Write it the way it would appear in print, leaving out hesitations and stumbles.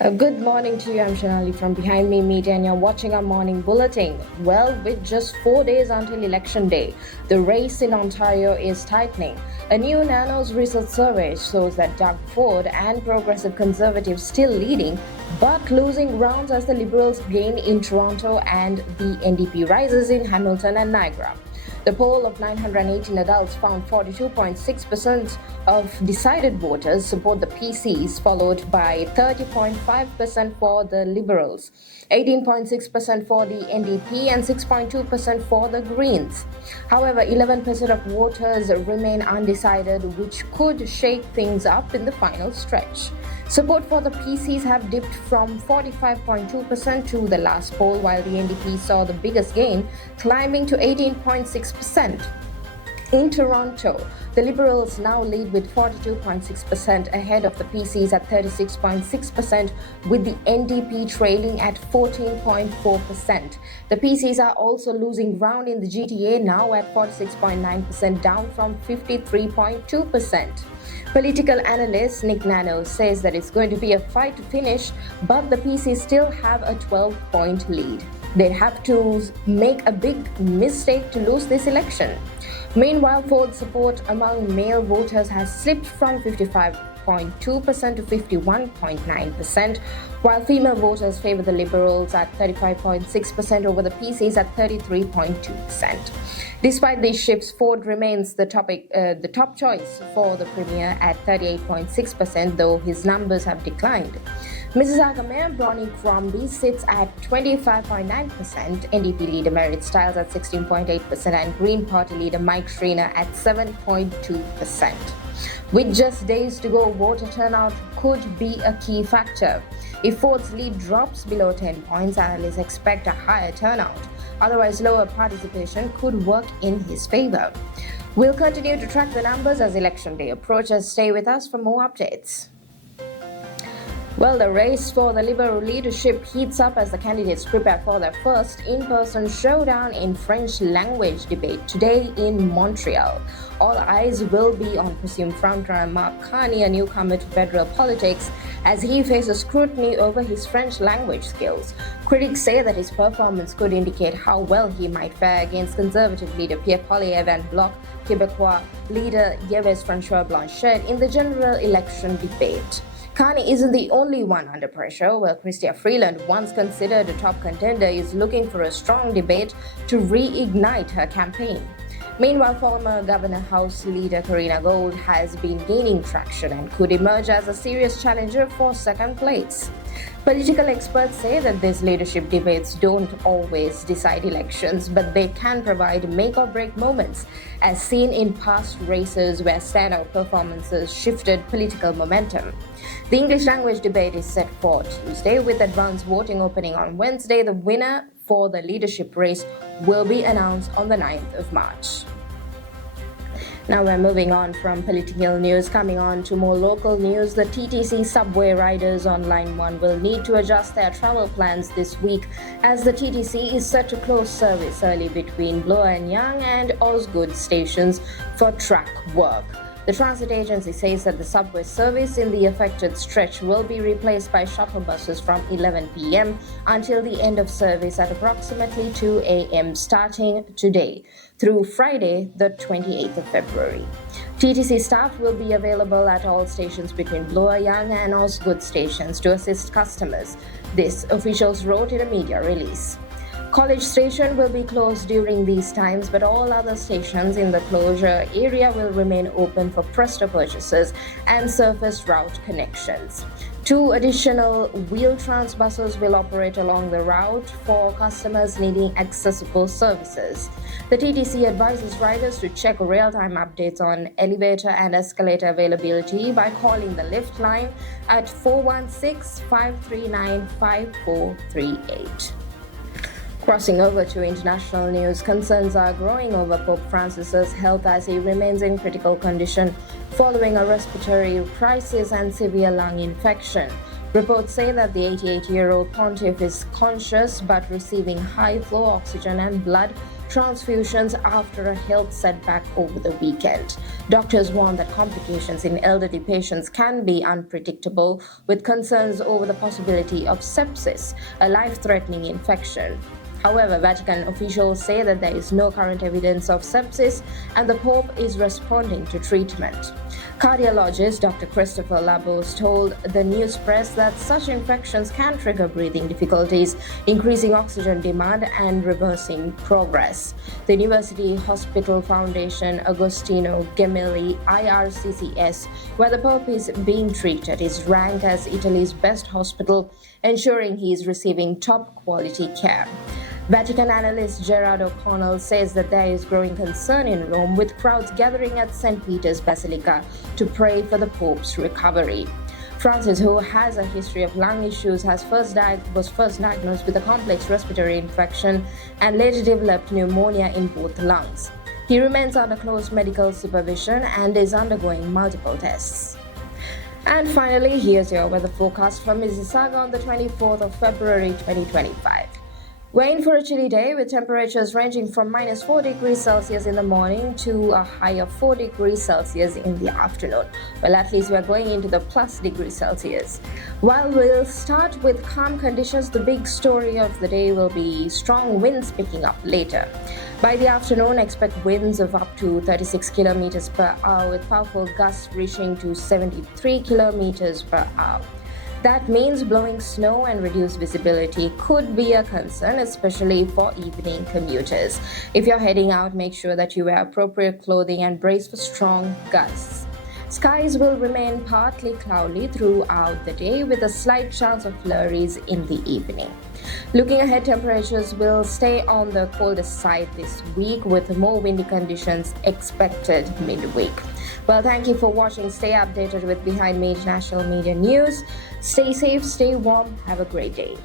Good morning to you. I'm Shanali from Behind Me Media, and you're watching our morning bulletin. Well, with just 4 days until Election Day, the race in Ontario is tightening. A new Nanos research survey shows that Doug Ford and progressive conservatives still leading, but losing grounds as the Liberals gain in Toronto and the NDP rises in Hamilton and Niagara. The poll of 918 adults found 42.6% of decided voters support the PCs, followed by 30.5% for the Liberals, 18.6% for the NDP, and 6.2% for the Greens. However, 11% of voters remain undecided, which could shake things up in the final stretch. Support for the PCs have dipped from 45.2% to the last poll, while the NDP saw the biggest gain, climbing to 18.6%. In Toronto, the Liberals now lead with 42.6% ahead of the PCs at 36.6%, with the NDP trailing at 14.4%. The PCs are also losing ground in the GTA, now at 46.9%, down from 53.2%. Political analyst Nick Nano says that it's going to be a fight to finish, but the PCs still have a 12-point lead. They have to make a big mistake to lose this election. Meanwhile, Ford's support among male voters has slipped from 55.2% to 51.9%, while female voters favor the Liberals at 35.6% over the PCs at 33.2%. Despite these shifts, Ford remains the top choice for the Premier at 38.6%, though his numbers have declined. Mississauga Mayor Bronnie Crombie sits at 25.9%, NDP leader Merit Stiles at 16.8%, and Green Party leader Mike Schreiner at 7.2%. With just days to go, voter turnout could be a key factor. If Ford's lead drops below 10 points, analysts expect a higher turnout. Otherwise, lower participation could work in his favor. We'll continue to track the numbers as Election Day approaches. Stay with us for more updates. Well, the race for the Liberal leadership heats up as the candidates prepare for their first in-person showdown in French language debate today in Montreal. All eyes will be on presumed frontrunner Mark Carney, a newcomer to federal politics, as he faces scrutiny over his French language skills. Critics say that his performance could indicate how well he might fare against Conservative leader Pierre Poilievre and Bloc Québécois leader Yves-François Blanchet in the general election debate. Carney isn't the only one under pressure. Well, Chrystia Freeland, once considered a top contender, is looking for a strong debate to reignite her campaign. Meanwhile, former Governor House leader Karina Gold has been gaining traction and could emerge as a serious challenger for second place. Political experts say that these leadership debates don't always decide elections, but they can provide make-or-break moments, as seen in past races where standout performances shifted political momentum. The English language debate is set for Tuesday, with advance voting opening on Wednesday. The winner for the leadership race will be announced on the 9th of March. Now we're moving on from political news, coming on to more local news. The TTC subway riders on Line 1 will need to adjust their travel plans this week, as the TTC is set to close service early between Bloor and Yonge and Osgood stations for track work. The transit agency says that the subway service in the affected stretch will be replaced by shuttle buses from 11 p.m. until the end of service at approximately 2 a.m. starting today through Friday, the 28th of February. TTC staff will be available at all stations between Bloor, Yonge and Osgood stations to assist customers. This, officials wrote in a media release. College Station will be closed during these times, but all other stations in the closure area will remain open for Presto purchases and surface route connections. 2 additional Wheel-Trans buses will operate along the route for customers needing accessible services. The TTC advises riders to check real-time updates on elevator and escalator availability by calling the lift line at 416-539-5438. Crossing over to international news, concerns are growing over Pope Francis's health as he remains in critical condition following a respiratory crisis and severe lung infection. Reports say that the 88-year-old pontiff is conscious but receiving high-flow oxygen and blood transfusions after a health setback over the weekend. Doctors warn that complications in elderly patients can be unpredictable, with concerns over the possibility of sepsis, a life-threatening infection. However, Vatican officials say that there is no current evidence of sepsis and the Pope is responding to treatment. Cardiologist Dr. Christopher Labos told the news press that such infections can trigger breathing difficulties, increasing oxygen demand and reversing progress. The University Hospital Foundation Agostino Gemelli IRCCS, where the Pope is being treated, is ranked as Italy's best hospital, ensuring he is receiving top quality care. Vatican analyst Gerard O'Connell says that there is growing concern in Rome, with crowds gathering at St. Peter's Basilica to pray for the Pope's recovery. Francis, who has a history of lung issues, was first diagnosed with a complex respiratory infection and later developed pneumonia in both lungs. He remains under close medical supervision and is undergoing multiple tests. And finally, here's your weather forecast from Mississauga on the 24th of February 2025. We're in for a chilly day with temperatures ranging from -4 degrees Celsius in the morning to a high of 4 degrees Celsius in the afternoon. Well, at least we're going into the plus degrees Celsius. While we'll start with calm conditions, the big story of the day will be strong winds picking up later. By the afternoon, expect winds of up to 36 kilometers per hour, with powerful gusts reaching to 73 kilometers per hour. That means blowing snow and reduced visibility could be a concern, especially for evening commuters. If you're heading out, make sure that you wear appropriate clothing and brace for strong gusts. Skies will remain partly cloudy throughout the day, with a slight chance of flurries in the evening. Looking ahead, temperatures will stay on the coldest side this week, with more windy conditions expected midweek. Well, thank you for watching. Stay updated with Behind Me International Media News. Stay safe, stay warm. Have a great day.